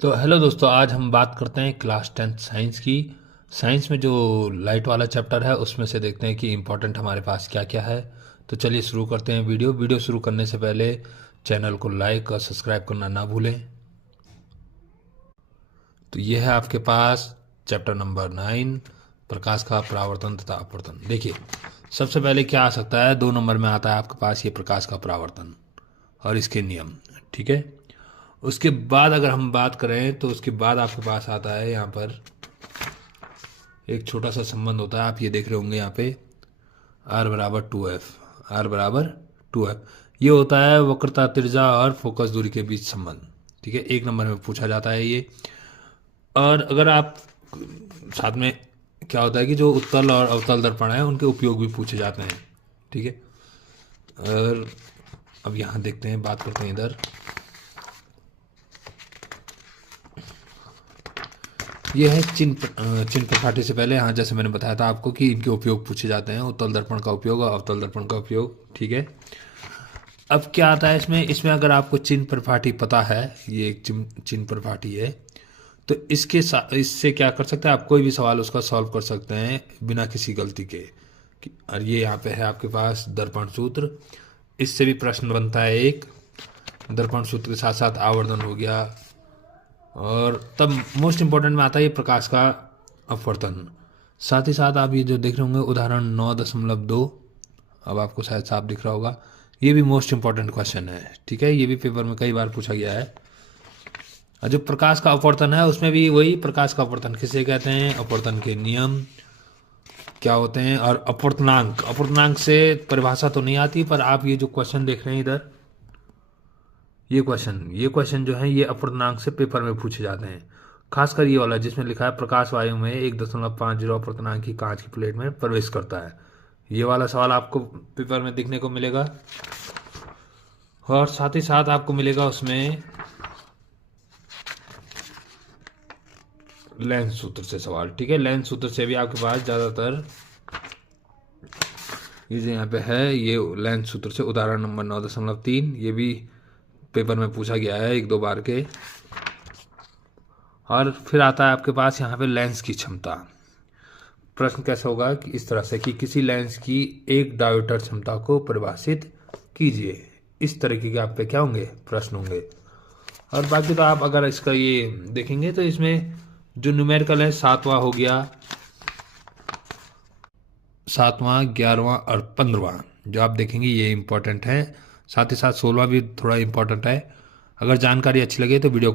तो हेलो दोस्तों, आज हम बात करते हैं क्लास 10th साइंस की। साइंस में जो लाइट वाला चैप्टर है उसमें से देखते हैं कि इम्पोर्टेंट हमारे पास क्या क्या है। तो चलिए शुरू करते हैं। वीडियो शुरू करने से पहले चैनल को लाइक और सब्सक्राइब करना ना भूलें। तो ये है आपके पास चैप्टर नंबर 9, प्रकाश का परावर्तन तथा अपवर्तन। देखिए, सबसे पहले क्या आ सकता है, 2 नंबर में आता है आपके पास ये प्रकाश का परावर्तन और इसके नियम। ठीक है। उसके बाद अगर हम बात करें तो उसके बाद आपके पास आता है यहाँ पर एक छोटा सा संबंध होता है। आप ये देख रहे होंगे यहाँ पे R = 2F। R = 2F ये होता है वक्रता त्रिज्या और फोकस दूरी के बीच संबंध। ठीक है, 1 नंबर में पूछा जाता है ये। और अगर आप साथ में क्या होता है कि जो उत्तल और अवतल दर्पण है उनके उपयोग भी पूछे जाते हैं। ठीक है। और अब यहाँ देखते हैं, बात करते हैं इधर। यह है चिन्ह प्रकाठी से पहले। हाँ, जैसे मैंने बताया था आपको कि इनके उपयोग पूछे जाते हैं, उत्तल दर्पण का उपयोग और अवतल दर्पण का उपयोग। ठीक है। अब क्या आता है इसमें अगर आपको चिन्ह प्रपाठी पता है, ये एक चिन्ह प्रपाठी है, तो इससे क्या कर सकते हैं आप, कोई भी सवाल उसका सॉल्व कर सकते हैं बिना किसी गलती के। और ये यहाँ पे है आपके पास दर्पण सूत्र। इससे भी प्रश्न बनता है एक। दर्पण सूत्र के साथ साथ आवर्धन हो गया। और तब मोस्ट इंपॉर्टेंट में आता है ये प्रकाश का अपवर्तन। साथ ही साथ आप ये जो देख रहे होंगे उदाहरण 9.2, अब आपको शायद साफ दिख रहा होगा, ये भी मोस्ट इंपॉर्टेंट क्वेश्चन है। ठीक है, ये भी पेपर में कई बार पूछा गया है। और जो प्रकाश का अपवर्तन है उसमें भी वही, प्रकाश का अपवर्तन किसे कहते हैं, अपवर्तन के नियम क्या होते हैं, और अपवर्तनांक से परिभाषा तो नहीं आती, पर आप ये जो क्वेश्चन देख रहे हैं इधर, ये क्वेश्चन जो है ये अपवर्तनांक से पेपर में पूछे जाते हैं। खासकर ये वाला जिसमें लिखा है प्रकाश वायु में 1.50 अपवर्तनांक की कांच की प्लेट में प्रवेश करता है, ये वाला सवाल आपको पेपर में दिखने को मिलेगा। और साथ ही साथ आपको मिलेगा उसमें लेंस सूत्र से सवाल। ठीक है, लेंस सूत्र से भी आपके पास ज़्यादातर ये जो यहाँ पे है, ये लेंस सूत्र से उदाहरण नंबर 9.3, ये भी पेपर में पूछा गया है 1-2 बार के। और फिर आता है आपके पास यहाँ पे लेंस की क्षमता। प्रश्न कैसा होगा कि इस तरह से कि किसी लेंस की एक डायोटर क्षमता को परिभाषित कीजिए। इस तरीके के आपके क्या होंगे, प्रश्न होंगे। और बाकी तो आप अगर इसका ये देखेंगे तो इसमें जो न्यूमेरिकल है 7वां हो गया, 7वां, 11वां और 15वां जो आप देखेंगे ये इंपॉर्टेंट है। साथ ही साथ 16वां भी थोड़ा इंपॉर्टेंट है। अगर जानकारी अच्छी लगे तो वीडियो